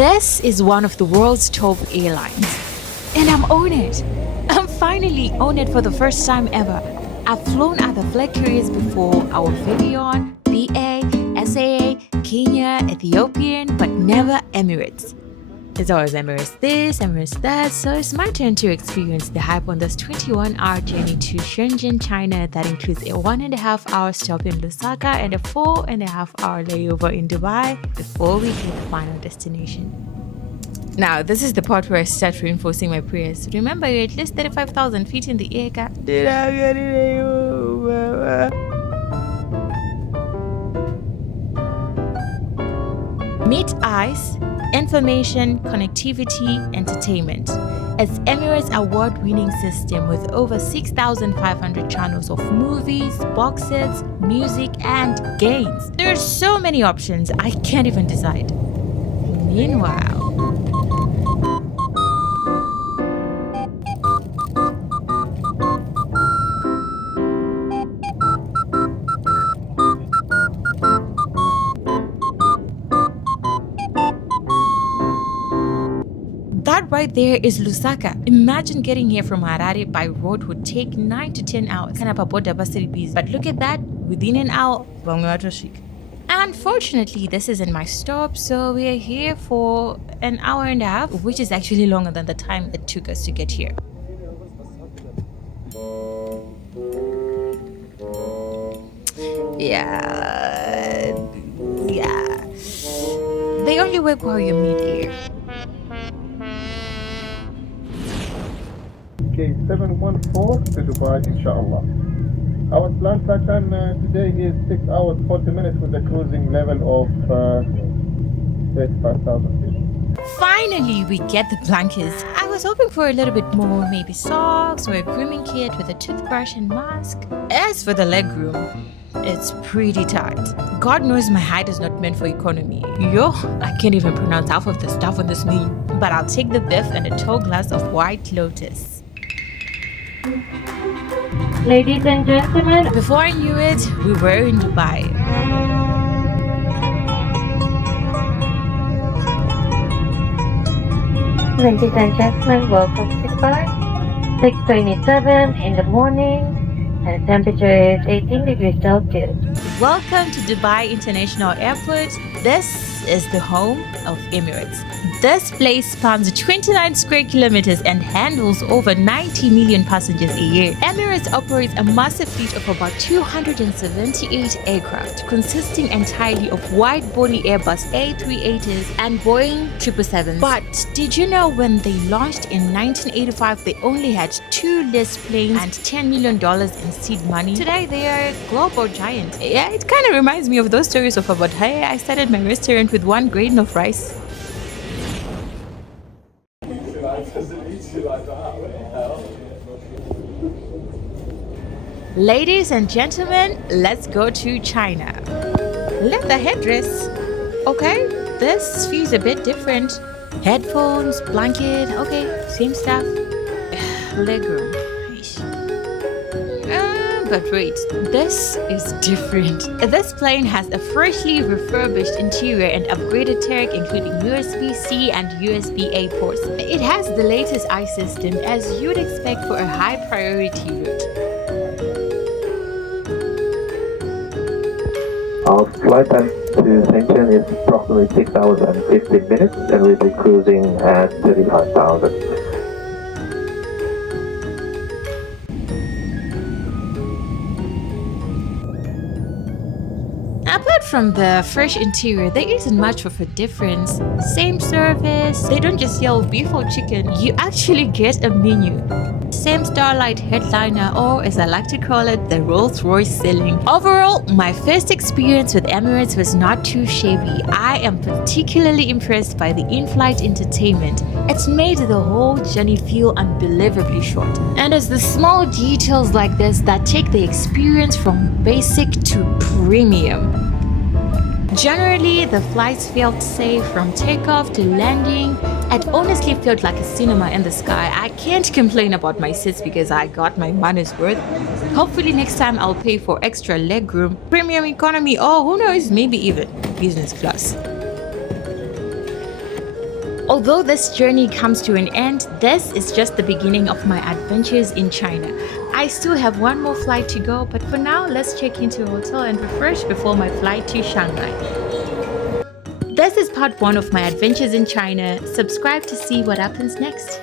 This is one of the world's top airlines. And I'm on it. I'm finally on it for the first time ever. I've flown other flag carriers before, our very own, BA, SAA, Kenya, Ethiopian, but never Emirates. It's always Emirates this, Emirates that, so it's my turn to experience the hype on this 21-hour journey to Shenzhen, China that includes a 1.5-hour stop in Lusaka and a 4.5-hour layover in Dubai before we hit the final destination. Now, this is the part where I start reinforcing my prayers. Remember, you're at least 35,000 feet in the air. Did I get it? Meet ICE, Information, Connectivity, Entertainment. It's Emirates' award-winning system with over 6,500 channels of movies, box sets, music, and games. There are so many options, I can't even decide. Meanwhile, that right there is Lusaka. Imagine getting here from Harare by road would take 9 to 10 hours. But look at that, within an hour. Unfortunately, this isn't my stop, so we are here for an hour and a half, which is actually longer than the time it took us to get here. Yeah. They only work while you're mid-air. Okay, 714 to Dubai, inshallah. Our planned flight time today is 6 hours 40 minutes with a cruising level of 35,000 feet. Finally, we get the blankets. I was hoping for a little bit more, maybe socks or a grooming kit with a toothbrush and mask. As for the legroom, it's pretty tight. God knows my height is not meant for economy. Yo, I can't even pronounce half of the stuff on this menu. But I'll take the biff and a tall glass of White Lotus. Ladies and gentlemen, Before I knew it, we were in Dubai. ladies and gentlemen, welcome to Dubai. 6:27 in the morning and temperature is 18 degrees Celsius. Welcome to Dubai International Airport. This is the home of Emirates. This place spans 29 square kilometers and handles over 90 million passengers a year. Emirates operates a massive fleet of about 278 aircraft, consisting entirely of wide-body Airbus A380s and Boeing 777s. But did you know when they launched in 1985, they only had 2 leased planes and $10 million in seed money? Today, they are a global giant. Yeah, it kind of reminds me of those stories of about, hey, I started my restaurant with 1 grain of rice. Ladies and gentlemen, let's go to China. Leather headdress. Okay, this feels a bit different. Headphones, blanket, okay, same stuff. Legroom. But wait, this is different. This plane has a freshly refurbished interior and upgraded tech, including USB-C and USB-A ports. It has the latest eye system, as you'd expect for a high-priority route. Our flight time to Shenzhen is approximately 6 hours and 15 minutes, and we'll be cruising at 35,000. Apart from the fresh interior, there isn't much of a difference. Same service, they don't just yell beef or chicken, you actually get a menu. Same Starlight headliner, or as I like to call it, the Rolls-Royce ceiling. Overall, my first experience with Emirates was not too shabby. I am particularly impressed by the in-flight entertainment. It's made the whole journey feel unbelievably short. And it's the small details like this that take the experience from basic to premium. Generally, the flights felt safe from takeoff to landing. It honestly felt like a cinema in the sky. I can't complain about my seats because I got my money's worth. Hopefully next time I'll pay for extra legroom, premium economy, or who knows, maybe even business class. Although this journey comes to an end, this is just the beginning of my adventures in China. I still have one more flight to go, but for now, let's check into a hotel and refresh before my flight to Shanghai. This is part 1 of my adventures in China. Subscribe to see what happens next.